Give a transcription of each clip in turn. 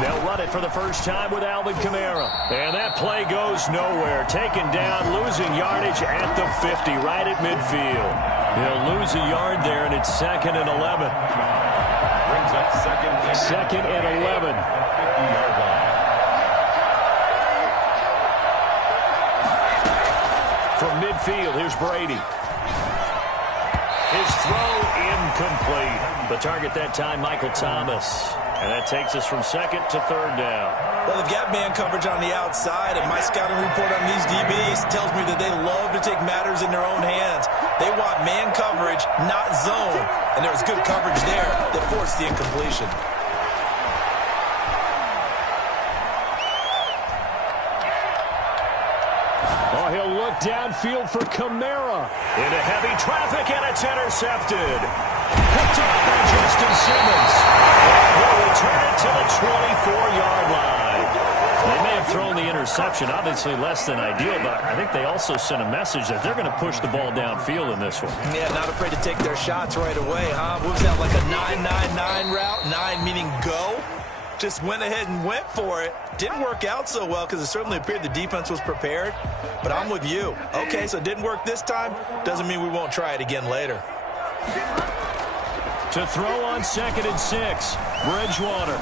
They'll run it for the first time with Alvin Kamara. And that play goes nowhere. Taken down, losing yardage at the 50, right at midfield. He'll lose a yard there, and it's 2nd and 11. Brings up second and 11. 50-yard line. From midfield, here's Brady. His throw incomplete. The target that time, Michael Thomas. And that takes us from 2nd to 3rd down. Well, they've got man coverage on the outside, and my scouting report on these DBs tells me that they love to take matters in their own hands. They want man coverage, not zone. And there was good coverage there that forced the incompletion. Oh, he'll look downfield for Kamara. Into heavy traffic, and it's intercepted. Picked off by Justin Simmons. And he'll return it to the 24-yard line. They may have thrown the interception, obviously less than ideal, but I think they also sent a message that they're going to push the ball downfield in this one. Yeah, not afraid to take their shots right away, huh? What was that, like a 9-9-9 route? 9 meaning go? Just went ahead and went for it. Didn't work out so well because it certainly appeared the defense was prepared. But I'm with you. Okay, so it didn't work this time. Doesn't mean we won't try it again later. To throw on 2nd and 6, Bridgewater.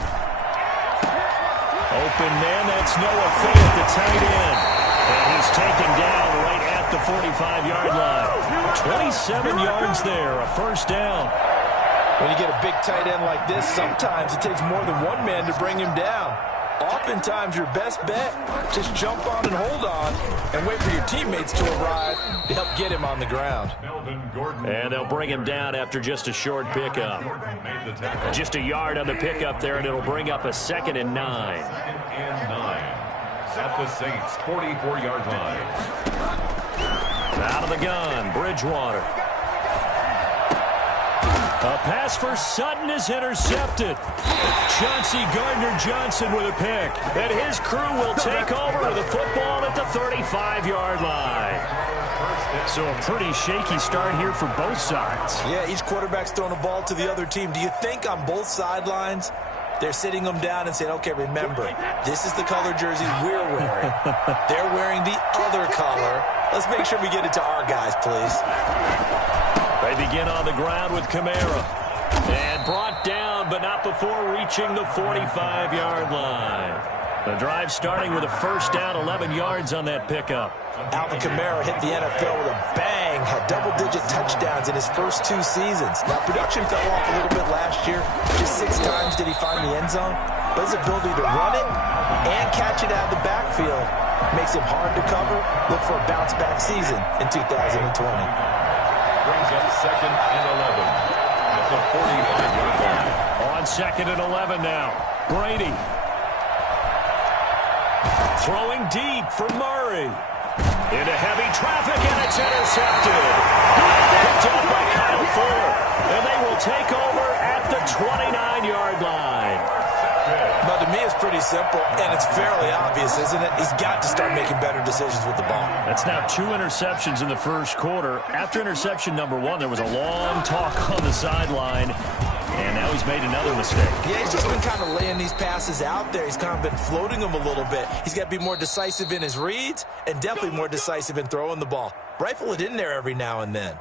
Open man, that's Noah Fant, the tight end. And he's taken down right at the 45-yard line. 27 yards there, a first down. When you get a big tight end like this, sometimes it takes more than one man to bring him down. Oftentimes, your best bet, just jump on and hold on and wait for your teammates to arrive to help get him on the ground. And they'll bring him down after just a short pickup. Just a yard on the pickup there, and it'll bring up a 2nd and 9. At the Saints' 44-yard line. Out of the gun, Bridgewater. A pass for Sutton is intercepted. Chauncey Gardner-Johnson with a pick. And his crew will take over with the football at the 35-yard line. So a pretty shaky start here for both sides. Yeah, each quarterback's throwing a ball to the other team. Do you think on both sidelines they're sitting them down and saying, okay, remember, this is the color jersey we're wearing. They're wearing the other color. Let's make sure we get it to our guys, please. They begin on the ground with Kamara. And brought down, but not before reaching the 45-yard line. The drive starting with a first down, 11 yards on that pickup. Alvin Kamara hit the NFL with a bang, had double-digit touchdowns in his first 2 seasons. Now, production fell off a little bit last year. Just 6 times did he find the end zone. But his ability to run it and catch it out of the backfield makes him hard to cover. Look for a bounce-back season in 2020. Brings up 2nd and 11 at the 45-yard line. On 2nd and 11 now, Brady. Throwing deep for Murray. Into heavy traffic, and it's intercepted. Picked up by Kyle Fuller. And they will take over at the 29-yard line. But to me, it's pretty simple, and it's fairly obvious, isn't it? He's got to start making better decisions with the ball. That's now 2 interceptions in the first quarter. After interception number 1, there was a long talk on the sideline, and now he's made another mistake. Yeah, he's just been kind of laying these passes out there. He's kind of been floating them a little bit. He's got to be more decisive in his reads and definitely more decisive in throwing the ball. Rifle it in there every now and then.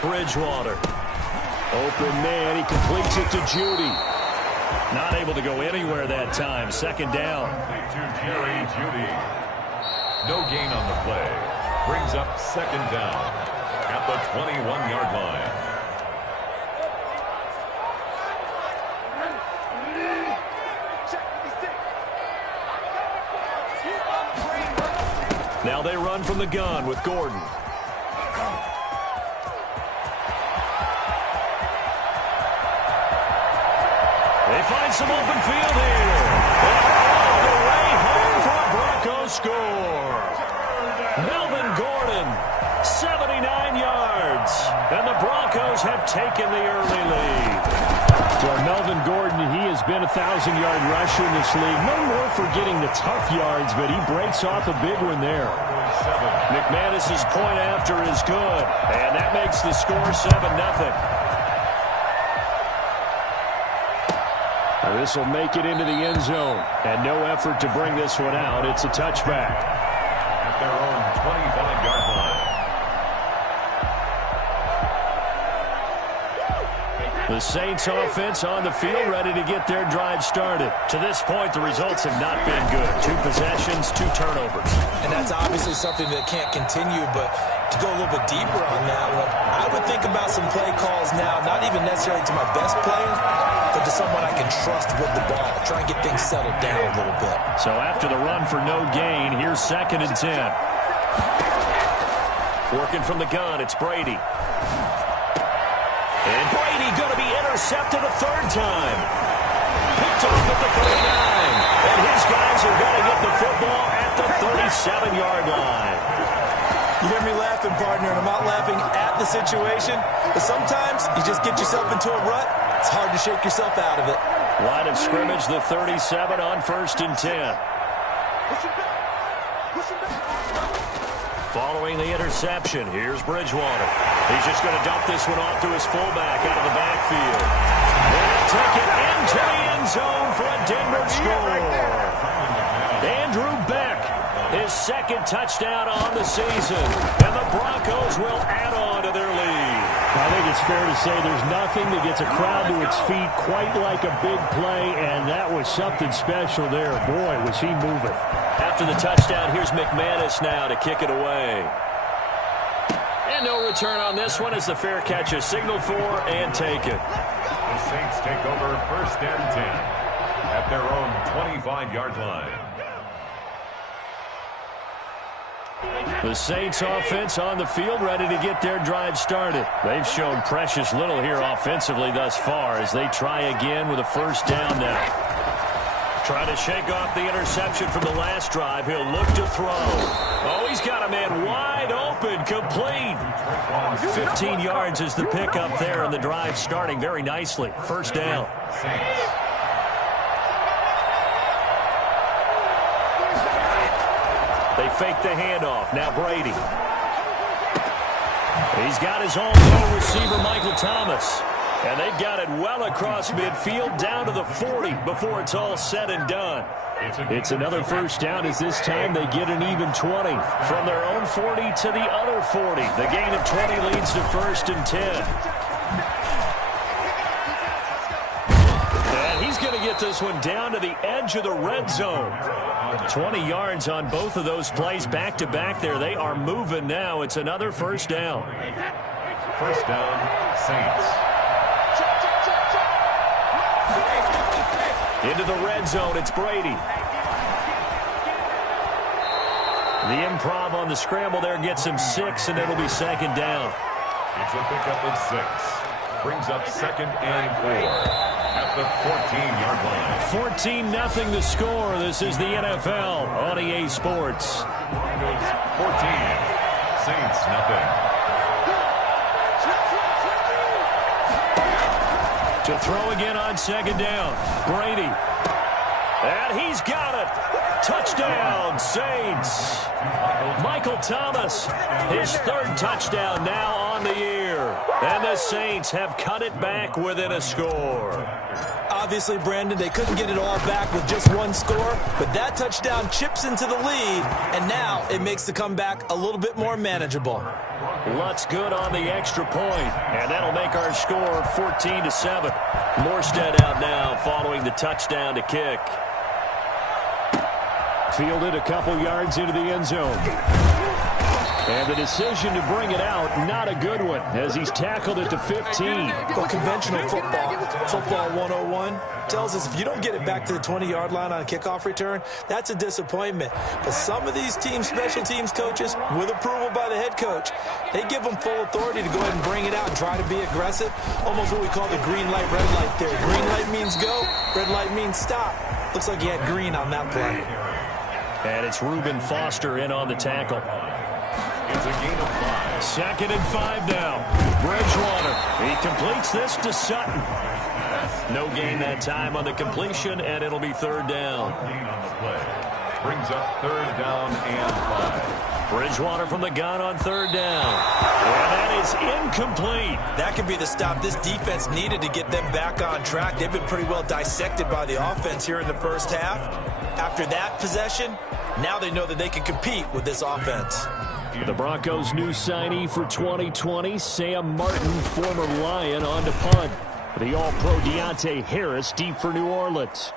Bridgewater. Open man. He completes it to Judy. Not able to go anywhere that time. 2nd down. To Jerry Judy. No gain on the play. Brings up 2nd down at the 21-yard line. Now they run from the gun with Gordon. They find some open field here. And the way home for a Broncos score. Melvin Gordon, 79 yards. And the Broncos have taken the early lead. For Melvin Gordon, he has been a 1,000-yard rusher in this league. No more for getting the tough yards, but he breaks off a big one there. McManus's point after is good, and that makes the score 7-0. This will make it into the end zone, and no effort to bring this one out. It's a touchback. At their own 25-yard line. The Saints offense on the field, ready to get their drive started. To this point, the results have not been good. 2 possessions, 2 turnovers. And that's obviously something that can't continue, but to go a little bit deeper on that one, I would think about some play calls now, not even necessarily to my best player, but to someone I can trust with the ball. Try and get things settled down a little bit. So after the run for no gain, here's 2nd and 10. Working from the gun, it's Brady. And Brady going to be intercepted a 3rd time. Picked off at the 39. And his guys are going to get the football at the 37-yard line. You hear me laughing, partner, and I'm not laughing at the situation. But sometimes you just get yourself into a rut. It's hard to shake yourself out of it. Line of scrimmage, the 37 on 1st and 10. Following the interception, here's Bridgewater. He's just going to dump this one off to his fullback out of the backfield. And take it into the end zone for a Denver score. Andrew Beck, his 2nd touchdown on the season. And the Broncos will add on to their lead. I think it's fair to say there's nothing that gets a crowd to its feet quite like a big play, and that was something special there. Boy, was he moving. After the touchdown, here's McManus now to kick it away. And no return on this one as the fair catch is signaled for and taken. The Saints take over 1st and 10 at their own 25-yard line. The Saints offense on the field, ready to get their drive started. They've shown precious little here offensively thus far as they try again with a 1st down now. Trying to shake off the interception from the last drive. He'll look to throw. Oh, he's got a man wide open, complete. 15 yards is the pickup there, and the drive starting very nicely. 1st down. They fake the handoff. Now Brady. He's got his own low receiver, Michael Thomas. And they've got it well across midfield down to the 40 before it's all said and done. It's another 1st down as this time they get an even 20. From their own 40 to the other 40. The gain of 20 leads to 1st and 10. And he's going to get this one down to the edge of the red zone. 20 yards on both of those plays back-to-back there. They are moving now. It's another 1st down. 1st down, Saints. Into the red zone, it's Brady. The improv on the scramble there gets him 6, and it'll be 2nd down. It's a pickup of 6. Brings up 2nd and 4 at the 14-yard line. 14-0 the score. This is the NFL on EA Sports. Broncos 14, Saints nothing. To throw again on 2nd down. Brady. And he's got it. Touchdown, Saints. Michael Thomas, his 3rd touchdown now on the year. And the Saints have cut it back within a score. Obviously, Brandon, they couldn't get it all back with just 1 score, but that touchdown chips into the lead, and now it makes the comeback a little bit more manageable. Lutz good on the extra point, and that'll make our score 14-7. Morstead out now following the touchdown to kick. Fielded a couple yards into the end zone. And the decision to bring it out, not a good one, as he's tackled at the 15. Well, conventional football 101, tells us if you don't get it back to the 20-yard line on a kickoff return, that's a disappointment. But some of these special teams coaches, with approval by the head coach, they give them full authority to go ahead and bring it out and try to be aggressive. Almost what we call the green light, red light theory. Green light means go, red light means stop. Looks like he had green on that play. And it's Reuben Foster in on the tackle. It's a gain of 5. 2nd and 5 now. Bridgewater. He completes this to Sutton. No gain that time on the completion, and it'll be third down. No gain on the play. Brings up third down and 5. Bridgewater from the gun on third down. And that is incomplete. That could be the stop this defense needed to get them back on track. They've been pretty well dissected by the offense here in the first half. After that possession, now they know that they can compete with this offense. The Broncos' new signee for 2020, Sam Martin, former Lion, on to punt. The All-Pro Deontay Harris deep for New Orleans.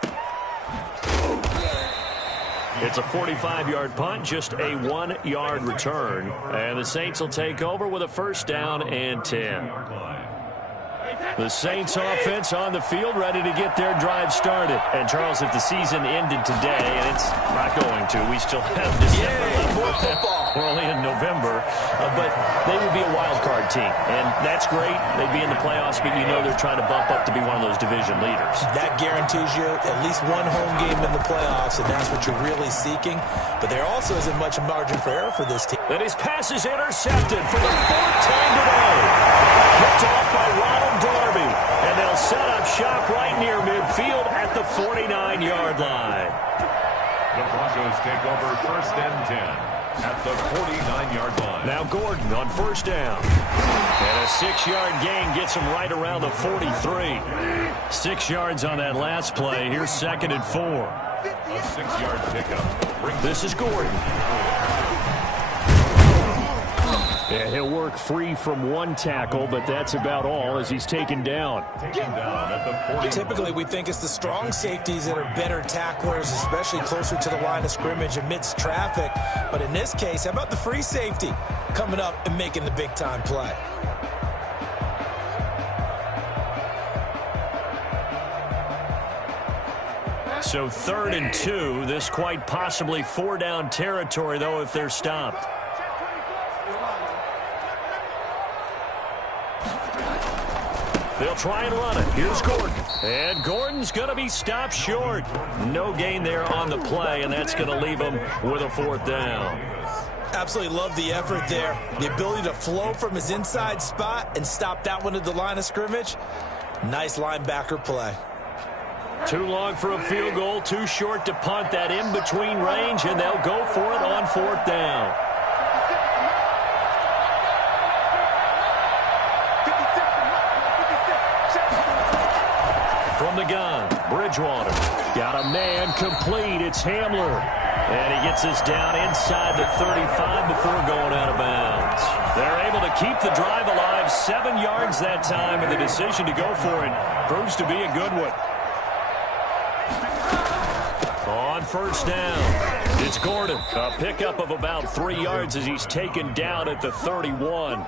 It's a 45-yard punt, just a 1-yard return. And the Saints will take over with a first down and 10. The Saints offense on the field, ready to get their drive started. And, Charles, if the season ended today, and it's not going to, we still have December left. More football. We're only in November, but they would be a wild card team. And that's great. They'd be in the playoffs, but you know they're trying to bump up to be one of those division leaders. That guarantees you at least one home game in the playoffs, and that's what you're really seeking. But there also isn't much margin for error for this team. And his pass is intercepted for the 4th time today. Picked off by Ronald Darby. And they'll set up shop right near midfield at the 49-yard line. The Broncos take over first and 10 at the 49-yard line. Now Gordon on first down. And a 6-yard gain gets him right around the 43. 6 yards on that last play. Here's 2nd and 4. A 6-yard pickup. This is Gordon. Yeah, he'll work free from one tackle, but that's about all as he's taken down. Taken down at the 40. Typically, we think it's the strong safeties that are better tacklers, especially closer to the line of scrimmage amidst traffic. But in this case, how about the free safety coming up and making the big-time play? So 3rd and 2. This quite possibly 4-down territory, though, if they're stopped. They'll try and run it. Here's Gordon. And Gordon's going to be stopped short. No gain there on the play, and that's going to leave him with a 4th down. Absolutely love the effort there. The ability to flow from his inside spot and stop that one at the line of scrimmage. Nice linebacker play. Too long for a field goal, too short to punt. That in-between range, and they'll go for it on 4th down. From the gun, Bridgewater. Got a man complete. It's Hamler. And he gets us down inside the 35 before going out of bounds. They're able to keep the drive alive. 7 yards that time, and the decision to go for it proves to be a good one. On first down, it's Gordon. A pickup of about 3 yards as he's taken down at the 31.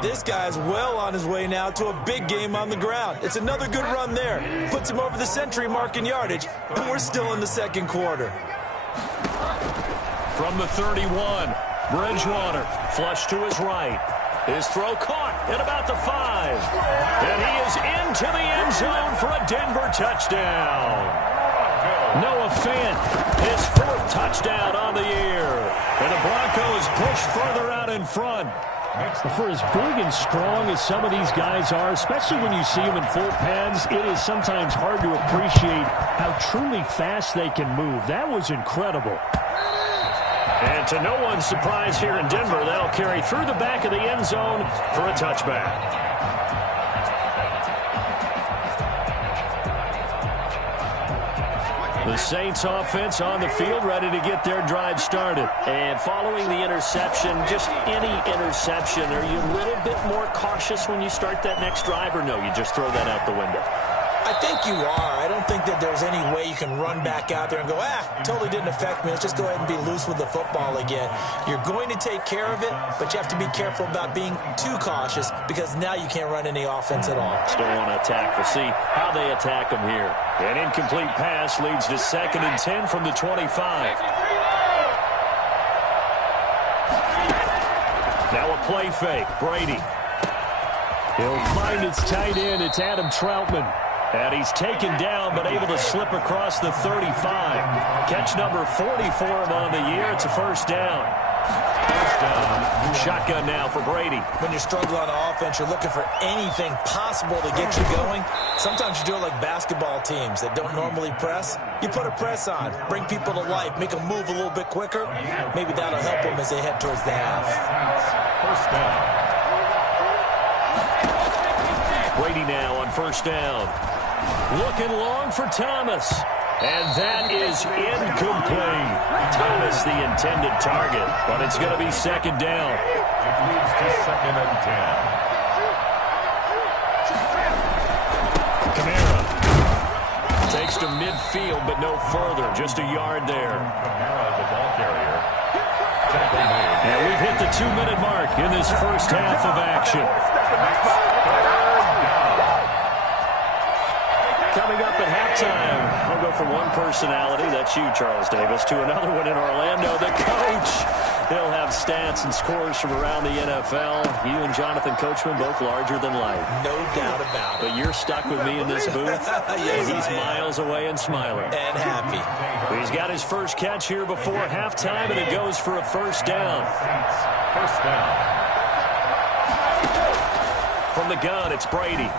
This guy's well on his way now to a big game on the ground. It's another good run there. Puts him over the century mark in yardage, and we're still in the second quarter. From the 31, Bridgewater flush to his right. His throw caught at about the 5. And he is into the end zone for a Denver touchdown. Noah Fant, his 4th touchdown on the year. And the Broncos push further out in front. For as big and strong as some of these guys are, especially when you see them in full pads, it is sometimes hard to appreciate how truly fast they can move. That was incredible. And to no one's surprise here in Denver, they'll carry through the back of the end zone for a touchback. The Saints offense on the field, ready to get their drive started. And following the interception, just any interception, are you a little bit more cautious when you start that next drive, or no, you just throw that out the window? I think you are. I don't think that there's any way you can run back out there and go, totally didn't affect me. Let's just go ahead and be loose with the football again. You're going to take care of it, but you have to be careful about being too cautious because now you can't run any offense at all. Still want to attack. We'll see how they attack them here. An incomplete pass leads to 2nd and 10 from the 25. Now a play fake. Brady. He'll find its tight end. It's Adam Troutman. And he's taken down, but able to slip across the 35. Catch number 40 for him on the year. It's a first down. Shotgun now for Brady. When you're struggling on offense, you're looking for anything possible to get you going. Sometimes you do it like basketball teams that don't normally press. You put a press on, bring people to life, make them move a little bit quicker. Maybe that'll help them as they head towards the half. First down. Brady now on first down. Looking long for Thomas. And that is incomplete. Thomas the intended target, but it's going to be second down. It leads to second and 10. Kamara takes to midfield, but no further. Just a yard there. Kamara, the ball carrier. Tackle made. And we've hit the 2-minute mark in this first half of action. Coming up at halftime, I'll go from one personality, that's you, Charles Davis, to another one in Orlando, the coach. He'll have stats and scores from around the NFL. You and Jonathan Coachman, both larger than life. No doubt about it. But you're stuck with me in this booth, yes, and he's miles away and smiling. And happy. He's got his first catch here before halftime, and it goes for a first down. First down. From the gun, it's Brady.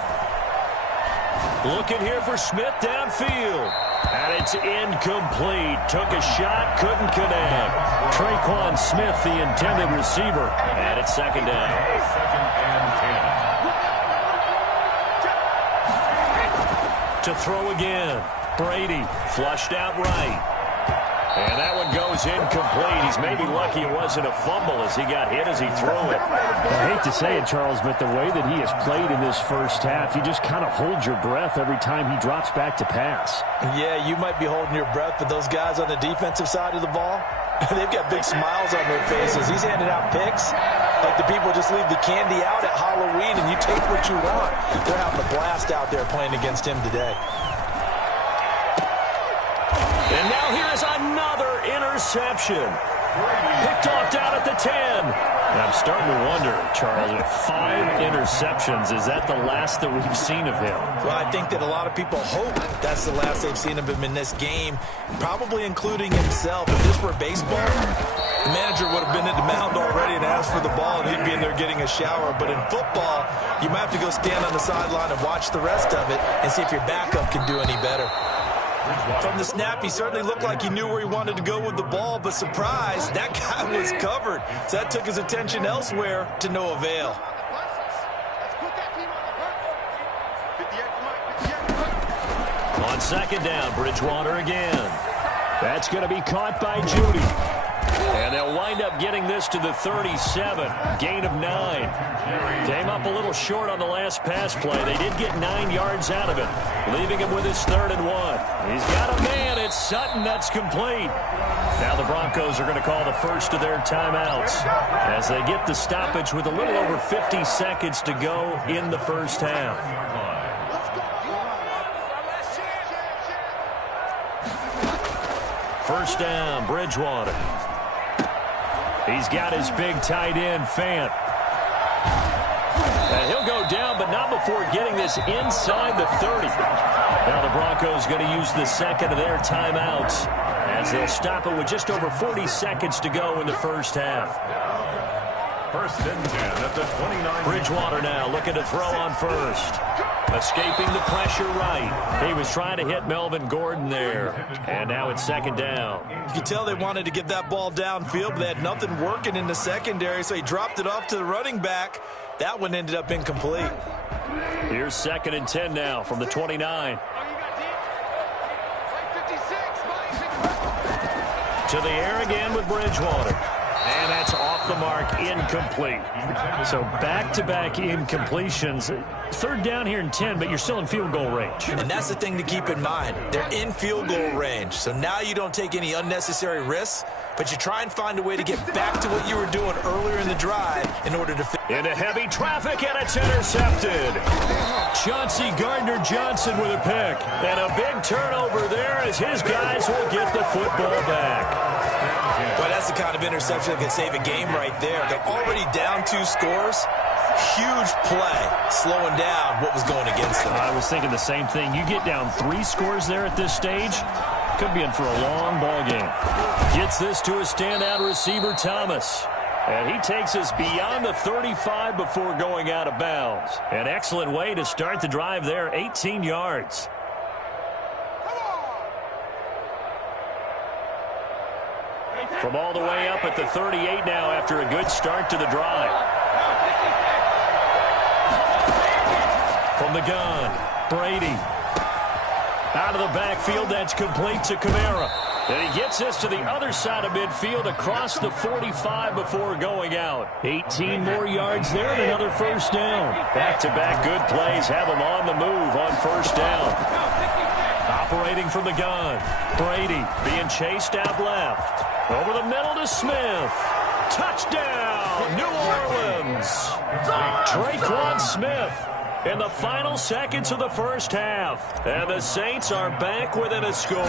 Looking here for Smith downfield. And it's incomplete. Took a shot, couldn't connect. Traquan Smith, the intended receiver. And it's second down. Second and 10. To throw again. Brady flushed out right. And that one goes incomplete. He's maybe lucky it wasn't a fumble as he got hit as he threw it. I hate to say it, Charles, but the way that he has played in this first half, you just kind of hold your breath every time he drops back to pass. Yeah, you might be holding your breath, but those guys on the defensive side of the ball, they've got big smiles on their faces. He's handing out picks like the people just leave the candy out at Halloween and you take what you want. They're having a blast out there playing against him today. And now here's another interception. Picked off down at the 10. And I'm starting to wonder, Charles, if 5 interceptions, is that the last that we've seen of him? Well, I think that a lot of people hope that's the last they've seen of him in this game, probably including himself. If this were baseball, the manager would have been at the mound already and asked for the ball, and he'd be in there getting a shower. But in football, you might have to go stand on the sideline and watch the rest of it and see if your backup can do any better. From the snap, he certainly looked like he knew where he wanted to go with the ball, but surprise, that guy was covered. So that took his attention elsewhere to no avail. On second down, Bridgewater again. That's going to be caught by Judy. And they'll wind up getting this to the 37. Gain of 9. Came up a little short on the last pass play. They did get 9 yards out of it, leaving him with his 3rd and 1. He's got a man. It's Sutton. That's complete. Now the Broncos are going to call the first of their timeouts as they get the stoppage with a little over 50 seconds to go in the first half. First down, Bridgewater. He's got his big tight end, Fant. And he'll go down, but not before getting this inside the 30. Now the Broncos going to use the second of their timeouts as they'll stop it with just over 40 seconds to go in the first half. First and 10 at the 29. Bridgewater now looking to throw on first. Escaping the pressure right. He was trying to hit Melvin Gordon there. And now it's second down. You can tell they wanted to get that ball downfield, but they had nothing working in the secondary, so he dropped it off to the running back. That one ended up incomplete. Here's second and 10 now from the 29. To the air again with Bridgewater. And that's off the mark, incomplete. So back-to-back incompletions. 3rd down here and 10, but you're still in field goal range. And that's the thing to keep in mind. They're in field goal range. So now you don't take any unnecessary risks, but you try and find a way to get back to what you were doing earlier in the drive in order to... Into heavy traffic, and it's intercepted. Chauncey Gardner-Johnson with a pick. And a big turnover there as his guys will get the football back. But that's the kind of interception that can save a game right there. They're already down 2 scores. Huge play, slowing down what was going against them. I was thinking the same thing. You get down 3 scores there at this stage, could be in for a long ball game. Gets this to a standout receiver, Thomas. And he takes us beyond the 35 before going out of bounds. An excellent way to start the drive there, 18 yards. From all the way up at the 38 now after a good start to the drive. From the gun, Brady. Out of the backfield, that's complete to Kamara. And he gets us to the other side of midfield across the 45 before going out. 18 more yards there and another first down. Back-to-back good plays have him on the move on first down. Operating from the gun, Brady being chased out left. Over the middle to Smith. Touchdown, New Orleans. Traquan Smith in the final seconds of the first half. And the Saints are back within a score.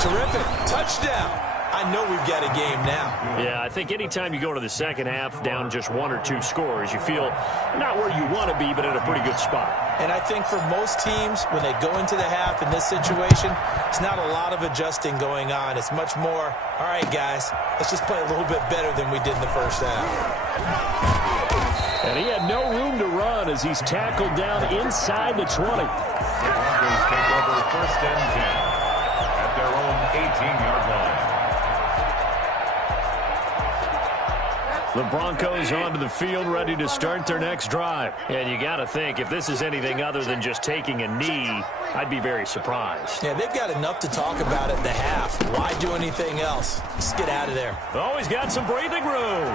Terrific. Touchdown. I know we've got a game now. Yeah, I think anytime you go to the second half down just 1 or 2 scores, you feel not where you want to be, but in a pretty good spot. And I think for most teams, when they go into the half in this situation, it's not a lot of adjusting going on. It's much more, all right, guys, let's just play a little bit better than we did in the first half. And he had no room to run as he's tackled down inside the 20. Broncos take over first and 10 at their own 18-yard line. The Broncos onto the field, ready to start their next drive. And you got to think, if this is anything other than just taking a knee, I'd be very surprised. Yeah, they've got enough to talk about at the half. Why do anything else? Just get out of there. Always got some breathing room.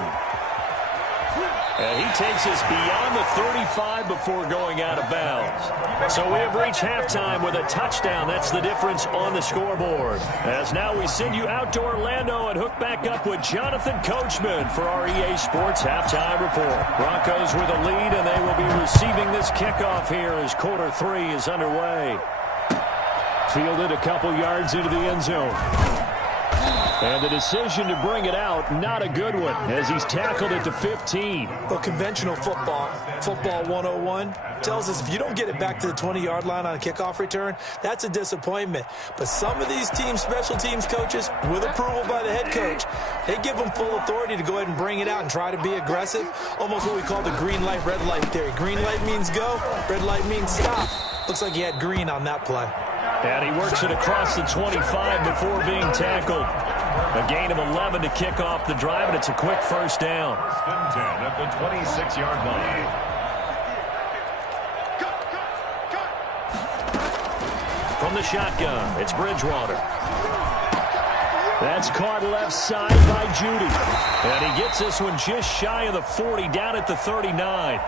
And he takes us beyond the 35 before going out of bounds. So we have reached halftime with a touchdown. That's the difference on the scoreboard. As now we send you out to Orlando and hook back up with Jonathan Coachman for our EA Sports Halftime Report. Broncos with a lead, and they will be receiving this kickoff here as quarter 3 is underway. Fielded a couple yards into the end zone. And the decision to bring it out, not a good one, as he's tackled at the 15. Well, conventional football 101, tells us if you don't get it back to the 20-yard line on a kickoff return, that's a disappointment. But some of these team special teams coaches, with approval by the head coach, they give them full authority to go ahead and bring it out and try to be aggressive, almost what we call the green light, red light theory. Green light means go, red light means stop. Looks like he had green on that play. And he works it across the 25 before being tackled. A gain of 11 to kick off the drive, and it's a quick first down. 10 at the 26-yard line. From the shotgun, it's Bridgewater. That's caught left side by Judy. And he gets this one just shy of the 40, down at the 39.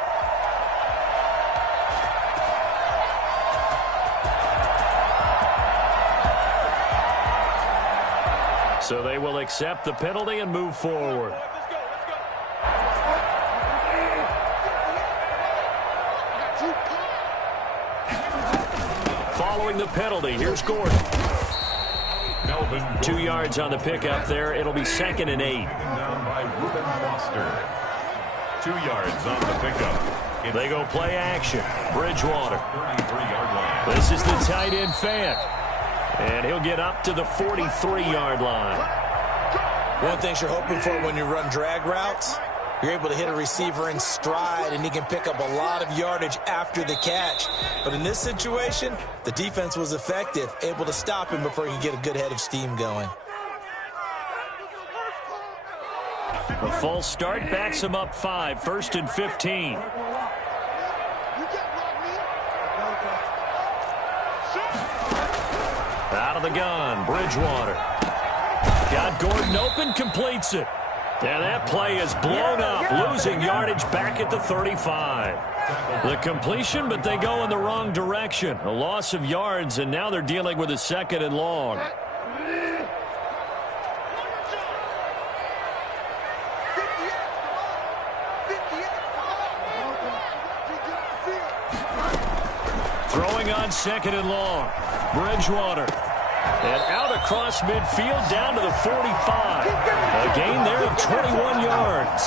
So they will accept the penalty and move forward. Following the penalty, here's Gordon. 2 yards on the pickup there. It'll be 2nd and 8. Down by Reuben Foster. 2 yards on the pickup. They go play action. Bridgewater. 33-yard line. This is the tight end Fant. And he'll get up to the 43-yard line. One of the things you're hoping for when you run drag routes, you're able to hit a receiver in stride, and he can pick up a lot of yardage after the catch. But in this situation, the defense was effective, able to stop him before he could get a good head of steam going. The false start backs him up 5, 1st and 15. Out of the gun, Bridgewater. Got Gordon open, completes it. And that play is blown up, losing yardage back at the 35. The completion, but they go in the wrong direction. A loss of yards, and now they're dealing with a 2nd and long. Throwing on 2nd and long. Bridgewater. And out across midfield down to the 45. A gain there of 21 yards.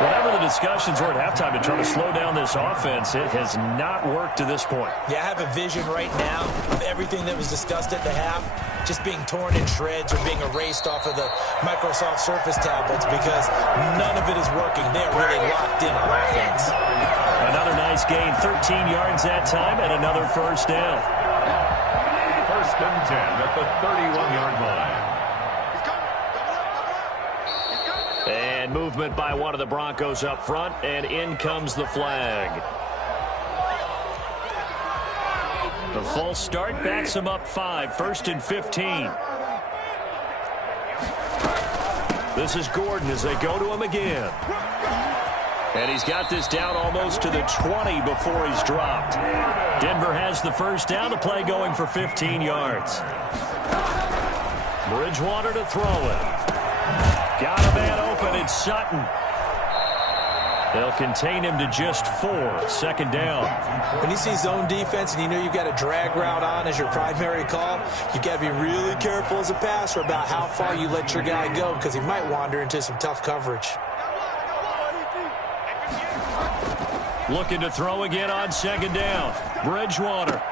Whatever the discussions were at halftime to try to slow down this offense, it has not worked to this point. Yeah, I have a vision right now of everything that was discussed at the half just being torn in shreds or being erased off of the Microsoft Surface tablets because none of it is working. They're really locked in on offense. Another nice gain, 13 yards that time, and another first down. First and 10 at the 31-yard line. And movement by one of the Broncos up front, and in comes the flag. The false start backs him up 5, first and 15. This is Gordon as they go to him again. And he's got this down almost to the 20 before he's dropped. Denver has the first down, the play going for 15 yards. Bridgewater to throw it. Got a man open, it's Sutton. They'll contain him to just 4, second down. When you see zone defense and you know you've got a drag route on as your primary call, you got to be really careful as a passer about how far you let your guy go because he might wander into some tough coverage. Looking to throw again on second down. Bridgewater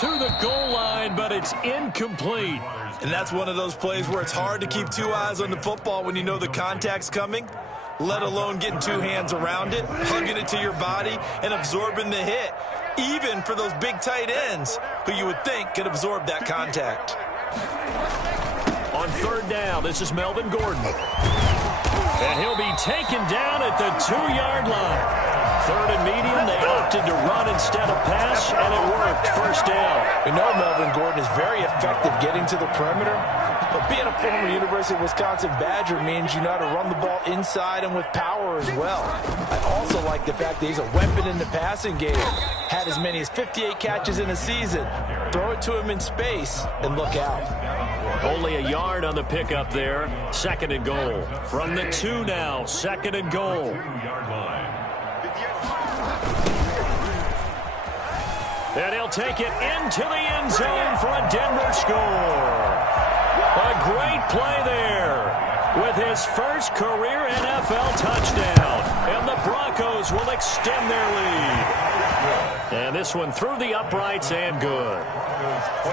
to the goal line, but it's incomplete. And that's one of those plays where it's hard to keep two eyes on the football when you know the contact's coming, let alone getting two hands around it, hugging it to your body, and absorbing the hit, even for those big tight ends who you would think could absorb that contact. On third down, this is Melvin Gordon. And he'll be taken down at the 2-yard line. Third and medium, they opted to run instead of pass, and it worked. First down. We know Melvin Gordon is very effective getting to the perimeter, but being a former University of Wisconsin Badger means you know how to run the ball inside and with power as well. I also like the fact that he's a weapon in the passing game. Had as many as 58 catches in a season. Throw it to him in space and look out. Only a yard on the pickup there. Second and goal. From the 2 now, second and goal. And he'll take it into the end zone for a Denver score. A great play there with his first career NFL touchdown. And the Broncos will extend their lead. And this one through the uprights and good. 28,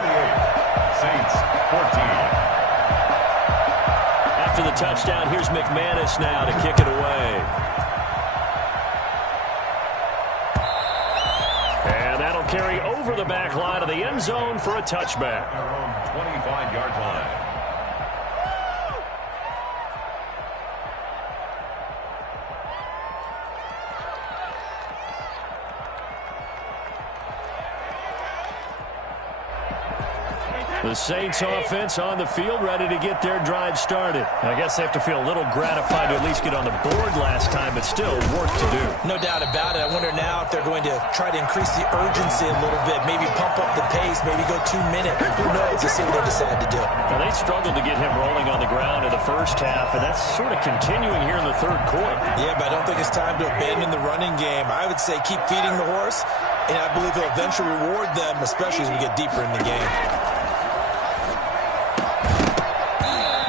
Saints 14. After the touchdown, here's McManus now to kick it away. And that'll carry over the back line of the end zone for a touchback. 25-yard line. The Saints offense on the field, ready to get their drive started. I guess they have to feel a little gratified to at least get on the board last time, but still work to do. No doubt about it. I wonder now if they're going to try to increase the urgency a little bit, maybe pump up the pace, maybe go 2 minutes. Who knows? Let's see what they decide to do. Now, they struggled to get him rolling on the ground in the first half, and that's sort of continuing here in the third quarter. Yeah, but I don't think it's time to abandon the running game. I would say keep feeding the horse, and I believe he'll eventually reward them, especially as we get deeper in the game.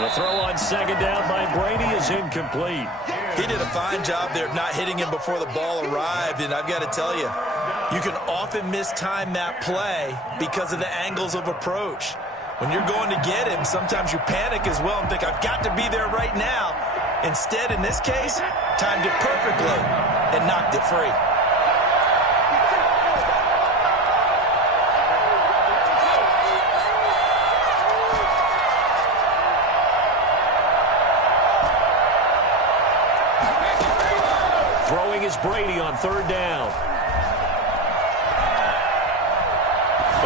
The throw on second down by Brady is incomplete. He did a fine job there of not hitting him before the ball arrived, and I've got to tell you, you can often mistime that play because of the angles of approach. When you're going to get him, sometimes you panic as well and think, I've got to be there right now. Instead, in this case, timed it perfectly and knocked it free. Throwing is Brady on third down.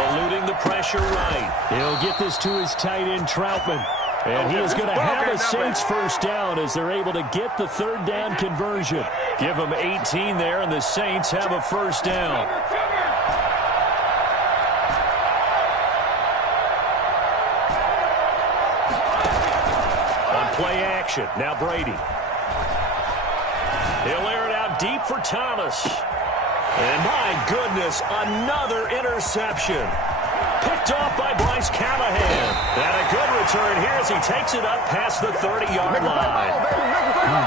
Eluding the pressure right. He'll get this to his tight end, Troutman. And he is going to have a Saints first down as they're able to get the third down conversion. Give them 18 there, and the Saints have a first down. On play action, now Brady. He'll air it out deep for Thomas. And my goodness, another interception. Picked off by Bryce Callahan. And a good return here as he takes it up past the 30-yard line.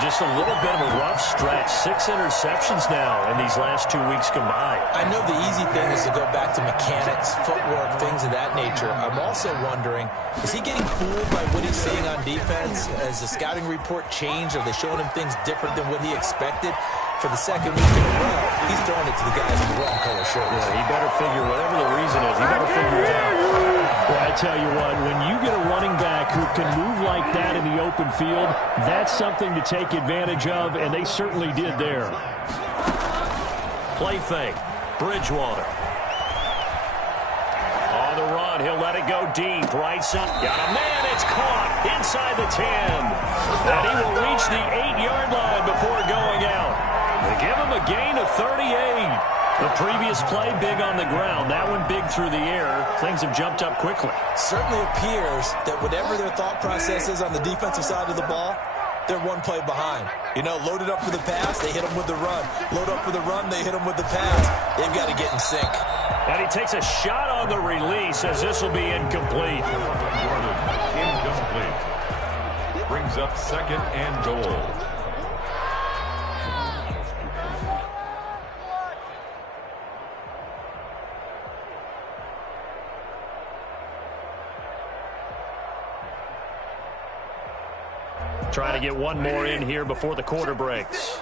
Just a little bit of a rough stretch. 6 interceptions now in these last 2 weeks combined. I know the easy thing is to go back to mechanics, footwork, things of that nature. I'm also wondering, is he getting fooled by what he's seeing on defense? Has the scouting report changed? Are they showing him things different than what he expected? For the second week in a row, he's throwing it to the guys in the wrong color shirts. Yeah, he better figure whatever the reason is. He better figure it out. Well, I tell you what, when you get a running back who can move like that in the open field, that's something to take advantage of, and they certainly did there. Play fake. Bridgewater. On the run, he'll let it go deep. Right side. Got a man. It's caught inside the 10. And he will reach the 8-yard line before going out. They give him a gain of 38. The previous play, big on the ground. That one big through the air. Things have jumped up quickly. Certainly appears that whatever their thought process is on the defensive side of the ball, they're one play behind. You know, loaded up for the pass, they hit them with the run. Load up for the run, they hit them with the pass. They've got to get in sync. And he takes a shot on the release as this will be incomplete. Incomplete. Brings up 2nd and goal. Trying to get one more in here before the quarter breaks.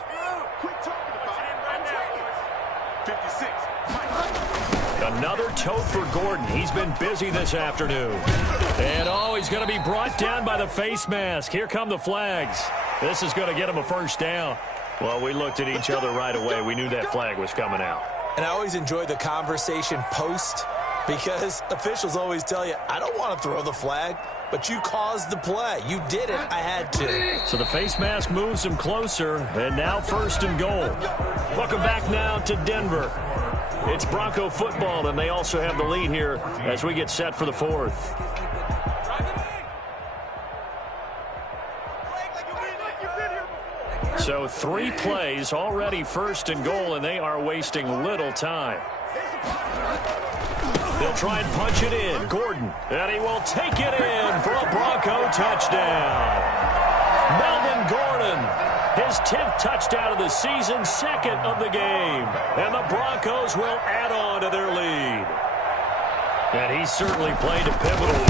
Another tote for Gordon. He's been busy this afternoon. And he's going to be brought down by the face mask. Here come the flags. This is going to get him a first down. Well, we looked at each other right away. We knew that flag was coming out. And I always enjoy the conversation post, because officials always tell you, I don't want to throw the flag, but you caused the play. You did it. I had to. So the face mask moves him closer, and now 1st and goal. Welcome back now to Denver. It's Bronco football, and they also have the lead here as we get set for the 4th. So 3 plays, already 1st and goal, and they are wasting little time. They'll try and punch it in. Gordon, and he will take it in for a Bronco touchdown. Melvin Gordon, his 10th touchdown of the season, 2nd of the game. And the Broncos will add on to their lead. And he certainly played a pivotal